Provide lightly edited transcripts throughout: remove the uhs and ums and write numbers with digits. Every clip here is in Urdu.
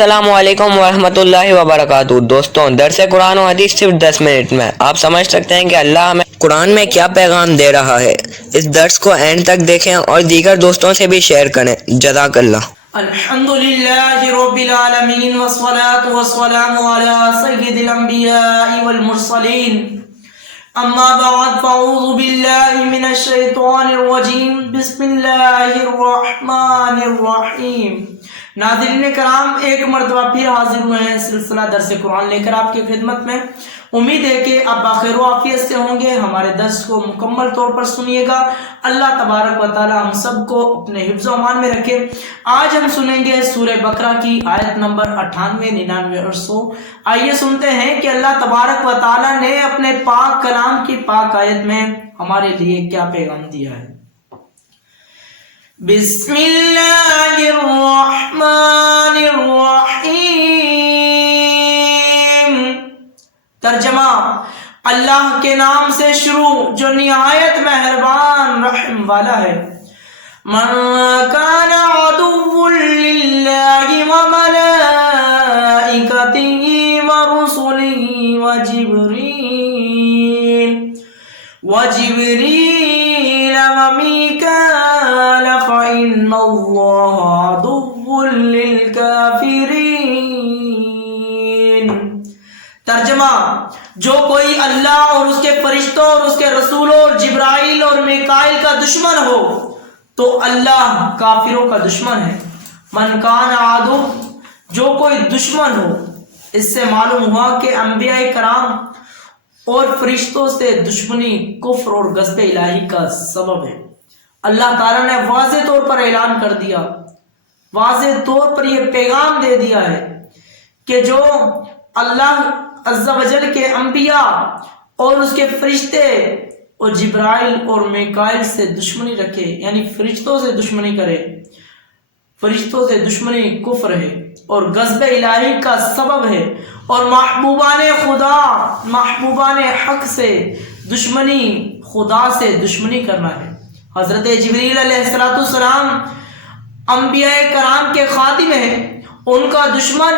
السلام علیکم ورحمۃ اللہ وبرکاتہ۔ دوستوں، درس قرآن و حدیث صرف 10 منٹ میں آپ سمجھ سکتے ہیں کہ اللہ ہمیں قرآن میں کیا پیغام دے رہا ہے۔ اس درس کو اینڈ تک دیکھیں اور دیگر دوستوں سے بھی شیئر کریں۔ جزاک اللہ۔ الحمد للہ رب العالمین والصلاة والسلام علی سید الانبیاء والمرسلین، اما بعد فاعوذ باللہ من الشیطان الرجیم، بسم اللہ الرحمن الرحیم۔ ناظرین کرام، ایک مرتبہ پھر حاضر ہوئے ہیں سلسلہ درس قرآن لے کر آپ کی خدمت میں۔ امید ہے کہ آپ بخیر و عافیت سے ہوں گے۔ ہمارے درس کو مکمل طور پر سنیے گا۔ اللہ تبارک و تعالی ہم سب کو اپنے حفظ و امان میں رکھے۔ آج ہم سنیں گے سورہ بقرہ کی آیت نمبر 98، 99 اور 100۔ آئیے سنتے ہیں کہ اللہ تبارک و تعالی نے اپنے پاک کلام کی پاک آیت میں ہمارے لیے کیا پیغام دیا ہے۔ بسم اللہ الرحمن الرحیم۔ ترجمہ: اللہ کے نام سے شروع جو نہایت مہربان رحم والا ہے۔ من کان عدو للہ وملائکتہ ورسلہ وجبریل ومیکائیل فإن اللہ عدو للکافرین۔ ترجمہ: جو کوئی اللہ اور اس کے فرشتوں اور اس کے رسولوں اور جبرائیل اور میکائیل کا دشمن ہو تو اللہ کافروں کا دشمن ہے۔ من کان عدو، جو کوئی دشمن ہو۔ اس سے معلوم ہوا کہ انبیاء کرام اور فرشتوں سے دشمنی کفر اور غضب الہی کا سبب ہے۔ اللہ تعالیٰ نے واضح طور پر اعلان کر دیا، واضح طور پر یہ پیغام دے دیا ہے کہ جو اللہ عز و جل کے انبیاء اور اس کے فرشتے اور جبرائیل اور میکائیل سے دشمنی رکھے، یعنی فرشتوں سے دشمنی کرے، فرشتوں سے دشمنی کفر ہے اور غضب الہی کا سبب ہے، اور محبوبان خدا، محبوبان حق سے دشمنی، خدا سے دشمنی کرنا ہے۔ حضرت جبریل علیہ السلام انبیاء کرام کے خادم ہیں، ان کا دشمن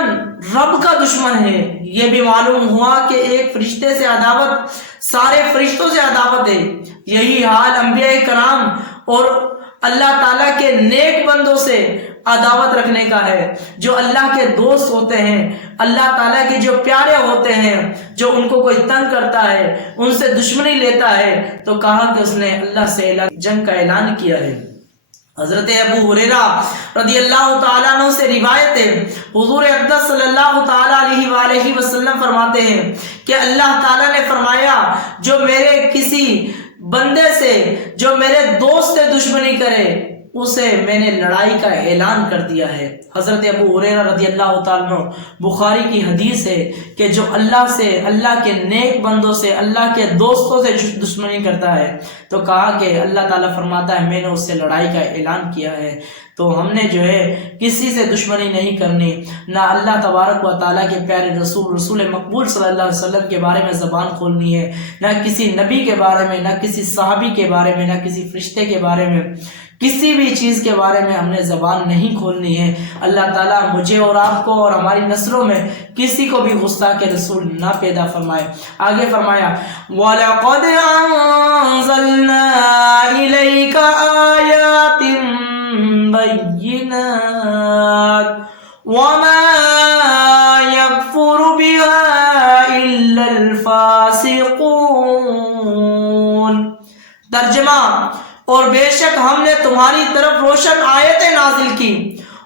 رب کا دشمن ہے۔ یہ بھی معلوم ہوا کہ ایک فرشتے سے عداوت سارے فرشتوں سے عداوت ہے۔ یہی حال انبیاء کرام اور اللہ تعالیٰ کے نیک بندوں سے عداوت رکھنے کا ہے۔ جو اللہ کے دوست ہوتے ہیں، اللہ تعالیٰ کے جو پیارے ہوتے ہیں، جو ان کو کوئی تنگ کرتا ہے، ان سے دشمنی لیتا ہے، تو کہا کہ اس نے اللہ سے جنگ کا اعلان کیا ہے۔ حضرت ابو ہریرہ رضی اللہ تعالیٰ عنہ سے روایت ہے، حضور اقدس صلی اللہ تعالیٰ علیہ وآلہ وسلم فرماتے ہیں کہ اللہ تعالیٰ نے فرمایا، جو میرے کسی بندے سے، جو میرے دوست سے دشمنی کرے، اسے میں نے لڑائی کا اعلان کر دیا ہے۔ حضرت ابو ہریرہ رضی اللہ تعالیٰ عنہ، بخاری کی حدیث ہے کہ جو اللہ سے، اللہ کے نیک بندوں سے، اللہ کے دوستوں سے دشمنی کرتا ہے، تو کہا کہ اللہ تعالیٰ فرماتا ہے میں نے اس سے لڑائی کا اعلان کیا ہے۔ تو ہم نے جو ہے کسی سے دشمنی نہیں کرنی، نہ اللہ تبارک و تعالیٰ کے پیارے رسول مقبول صلی اللہ علیہ وسلم کے بارے میں زبان کھولنی ہے، نہ کسی نبی کے بارے میں، نہ کسی صحابی کے بارے میں، نہ کسی فرشتے کے بارے میں، کسی بھی چیز کے بارے میں ہم نے زبان نہیں کھولنی ہے۔ اللہ تعالیٰ مجھے اور آپ کو اور ہماری نسلوں میں کسی کو بھی گستاخ رسول نہ پیدا فرمائے۔ آگے فرمایا، وَلَقَدْ أَنزَلْنَا إِلَيْكَ آيَاتٍ بَيِّنَاتٍ وَمَا يَكْفُرُ بِهَا إِلَّا الْفَاسِقُونَ۔ ترجمہ: اور بے شک ہم نے تمہاری طرف روشن آیتیں نازل کی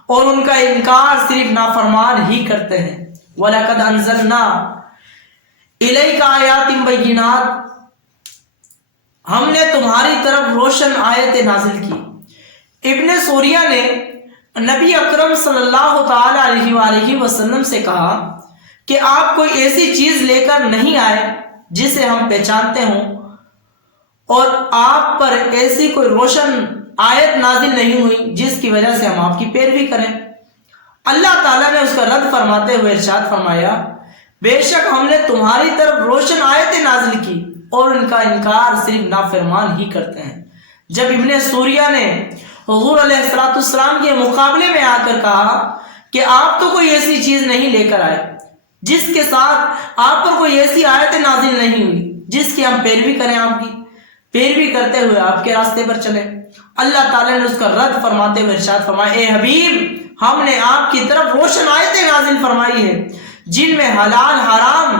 اور ان کا انکار صرف نافرمان ہی کرتے ہیں۔ وَلَقَدْ أَنزَلْنَا إِلَيْكَ آيَاتٍ بَيِّنَاتٍ، ہم نے تمہاری طرف روشن آیتیں نازل کی۔ ابن سوریہ نے نبی اکرم صلی اللہ تعالی علیہ وآلہ وسلم سے کہا کہ آپ کوئی ایسی چیز لے کر نہیں آئے جسے ہم پہچانتے ہوں، اور آپ پر ایسی کوئی روشن آیت نازل نہیں ہوئی جس کی وجہ سے ہم آپ کی پیروی کریں۔ اللہ تعالیٰ نے اس کا رد فرماتے ہوئے ارشاد فرمایا، بے شک ہم نے تمہاری طرف روشن آیتیں نازل کی اور ان کا انکار صرف نافرمان ہی کرتے ہیں۔ جب ابن سوریہ نے حضور علیہ السلام کے مقابلے میں آ کر کہا کہ آپ تو کوئی ایسی چیز نہیں لے کر آئے جس کے ساتھ آپ پر کوئی ایسی آیت نازل نہیں ہوئی جس کی ہم پیروی کریں، آپ کی پیروی کرتے ہوئے آپ کے راستے پر چلیں۔ اللہ تعالیٰ نے اس کا رد فرماتے ہوئے ارشاد فرمایا، اے حبیب ہم نے آپ کی طرف روشن آیتیں نازل فرمائی ہے جن میں حلال حرام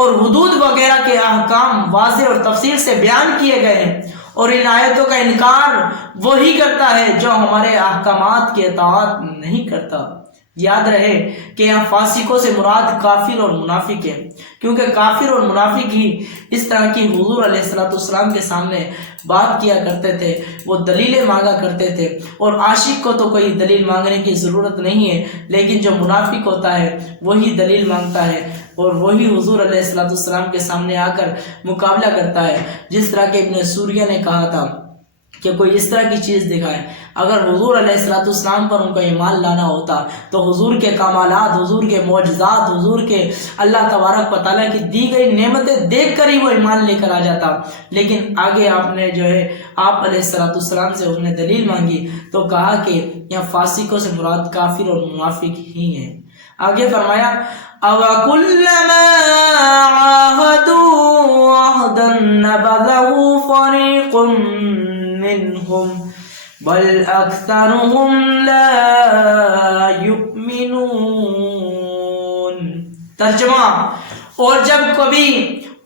اور حدود وغیرہ کے احکام واضح اور تفصیل سے بیان کیے گئے ہیں، اور ان آیتوں کا انکار وہی کرتا ہے جو ہمارے احکامات کی اطاعت نہیں کرتا۔ یاد رہے کہ یہاں فاسقوں سے مراد کافر اور منافق ہے، کیونکہ کافر اور منافق ہی اس طرح کی حضور علیہ السلام کے سامنے بات کیا کرتے تھے، وہ دلیلیں مانگا کرتے تھے، اور عاشق کو تو کوئی دلیل مانگنے کی ضرورت نہیں ہے، لیکن جو منافق ہوتا ہے وہی دلیل مانگتا ہے اور وہی حضور علیہ السلام کے سامنے آ کر مقابلہ کرتا ہے۔ جس طرح کہ ابن سوریہ نے کہا تھا کہ کوئی اس طرح کی چیز دکھائے، اگر حضور علیہ السلام پر ان کو ایمان لانا ہوتا تو حضور کے کمالات، حضور کے معجزات، حضور کے اللہ تبارک و تعالیٰ کی دی گئی نعمتیں دیکھ کر ہی وہ ایمان لے کر آ جاتا، لیکن آگے آپ نے جو ہے آپ علیہ السلام سے انہوں نے دلیل مانگی تو کہا کہ یہاں فاسقوں سے مراد کافر اور منافق ہی ہیں۔ آگے فرمایا، أَوَكُلَّمَا عَاهَدُوا عَهْدًا نَبَذَهُ فَرِيقٌ مِّنْهُمْ بَلْ أَكْثَرُهُمْ لَا يُؤْمِنُونَ۔ ترجمہ، اور جب کبھی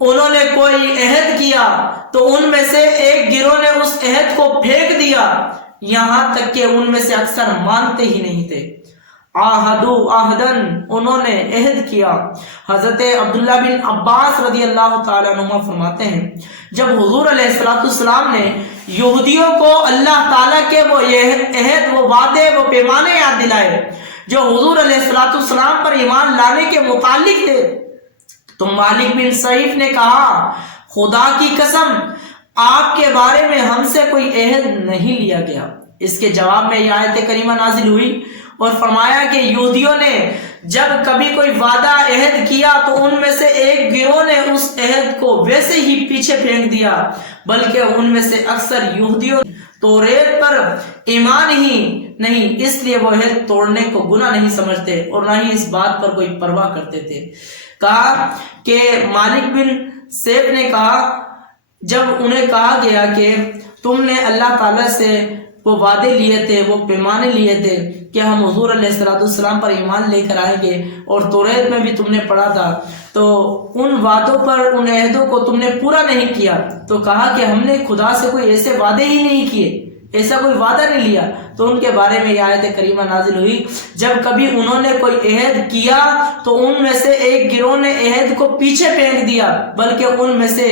انہوں نے کوئی عہد کیا تو ان میں سے ایک گروہ نے اس عہد کو پھینک دیا، یہاں تک کہ ان میں سے اکثر مانتے ہی نہیں تھے۔ عہدو عہدن، انہوں نے عہد کیا۔ حضرت عبداللہ بن عباس رضی اللہ تعالیٰ عنہ فرماتے ہیں، جب حضور علیہ السلام نے یہودیوں کو اللہ تعالیٰ کے وہ عہد، وہ وعدے، وہ پیمانے یاد دلائے جو حضور علیہ السلام پر ایمان لانے کے متعلق تھے، تو مالک بن سعیف نے کہا، خدا کی قسم آپ کے بارے میں ہم سے کوئی عہد نہیں لیا گیا۔ اس کے جواب میں یہ آیت کریمہ نازل ہوئی اور فرمایا کہ یہودیوں نے جب کبھی کوئی وعدہ عہد کیا تو ان میں سے ایک گروہ نے اس عہد کو ویسے ہی پیچھے پھینک دیا، بلکہ ان میں سے اکثر یہودیوں توریت پر ایمان ہی نہیں، اس لیے وہ عہد توڑنے کو گناہ نہیں سمجھتے اور نہ ہی اس بات پر کوئی پرواہ کرتے تھے۔ کہا کہ مالک بن سیف نے کہا، جب انہیں کہا گیا کہ تم نے اللہ تعالیٰ سے وہ وعدے لیے تھے، وہ پیمانے لیے تھے کہ ہم حضور علیہ السلام پر ایمان لے کر آئیں گے، اور توریت میں بھی تم نے پڑھا تھا، تو ان وعدوں پر، ان عہدوں کو تم نے پورا نہیں کیا، تو کہا کہ ہم نے خدا سے کوئی ایسے وعدے ہی نہیں کیے، ایسا کوئی وعدہ نہیں لیا۔ تو ان کے بارے میں یہ آیت کریمہ نازل ہوئی، جب کبھی انہوں نے کوئی عہد کیا تو ان میں سے ایک گروہ نے عہد کو پیچھے پھینک دیا، بلکہ ان میں سے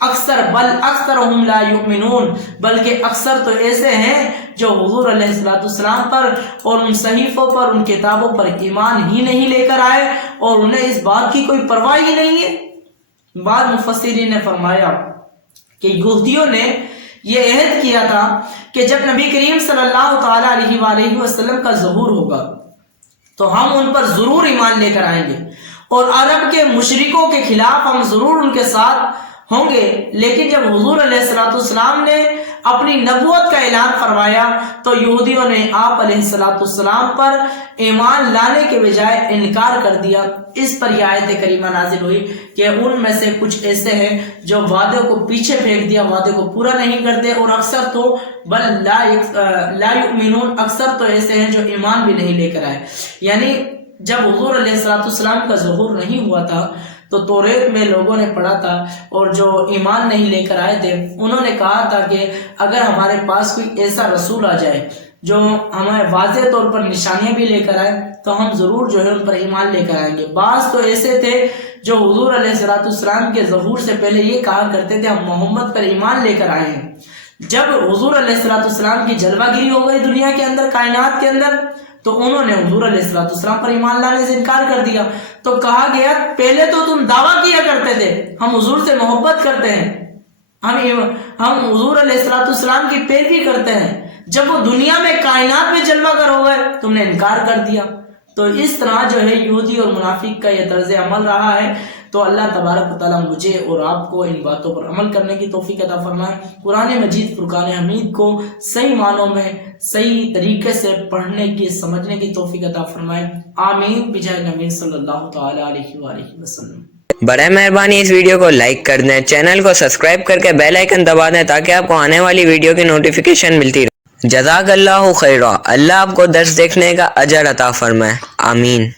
اکثر، بل اکثرہم لا یؤمنون، بلکہ اکثر تو ایسے ہیں جو حضور علیہ السلام پر اور ان صحیفوں پر، ان کتابوں پر ایمان ہی نہیں لے کر آئے اور انہیں اس بات کی کوئی پرواہ ہی نہیں ہے۔ بعض مفسرین نے فرمایا کہ یہودیوں نے یہ عہد کیا تھا کہ جب نبی کریم صلی اللہ تعالیٰ علیہ وآلہ وسلم کا ظہور ہوگا تو ہم ان پر ضرور ایمان لے کر آئیں گے، اور عرب کے مشرکوں کے خلاف ہم ضرور ان کے ساتھ ہوں گے۔ لیکن جب حضور علیہ السلام نے اپنی نبوت کا اعلان فرمایا تو یہودیوں نے آپ علیہ السلام پر ایمان لانے کے بجائے انکار کر دیا۔ اس پر یہ آیت کریمہ نازل ہوئی کہ ان میں سے کچھ ایسے ہیں جو وعدے کو پیچھے پھینک دیا، وعدے کو پورا نہیں کرتے، اور اکثر تو بل لا یؤمنون، اکثر تو ایسے ہیں جو ایمان بھی نہیں لے کر آئے۔ یعنی جب حضور علیہ السلام کا ظہور نہیں ہوا تھا تو توریت میں لوگوں نے پڑھا تھا، اور جو ایمان نہیں لے کر آئے تھے انہوں نے کہا تھا کہ اگر ہمارے پاس کوئی ایسا رسول آ جائے جو ہمیں واضح طور پر نشانیاں بھی لے کر آئے تو ہم ضرور جو ہے ان پر ایمان لے کر آئیں گے۔ بعض تو ایسے تھے جو حضور علیہ السلام کے ظہور سے پہلے یہ کہا کرتے تھے ہم محمد پر ایمان لے کر آئے ہیں۔ جب حضور علیہ السلام کی جلوہ گیری ہو گئی دنیا کے اندر، کائنات کے اندر، تو انہوں نے حضور علیہ السلام پر ایمان لانے سے انکار کر دیا۔ تو کہا گیا پہلے تو تم دعویٰ کیا کرتے تھے ہم حضور سے محبت کرتے ہیں، ہم حضور علیہ السلام کی پیروی کرتے ہیں، جب وہ دنیا میں کائنات میں جلوہ گر ہو گئے تم نے انکار کر دیا۔ تو اس طرح جو ہے یہودی اور منافق کا یہ طرز عمل رہا ہے۔ تو اللہ تبارک و تعالیٰ مجھے اور آپ کو ان باتوں پر عمل کرنے کی توفیق عطا فرمائے. قرآن مجید فرقان حمید کو صحیح معنوں میں صحیح طریقے سے پڑھنے کی سمجھنے کی توفیق عطا فرمائے. آمین بجاہ نبی صلی اللہ تعالیٰ علیہ وآلہ وسلم. برائے مہربانی اس ویڈیو کو لائک کر دیں, چینل کو سبسکرائب کر کے بیل آئیکن دبا دیں تاکہ آپ کو آنے والی ویڈیو کی نوٹیفیکیشن ملتی رہے. جزاک اللہ خیرہ. اللہ آپ کو درس دیکھنے کا اجر عطا فرمائے. آمین.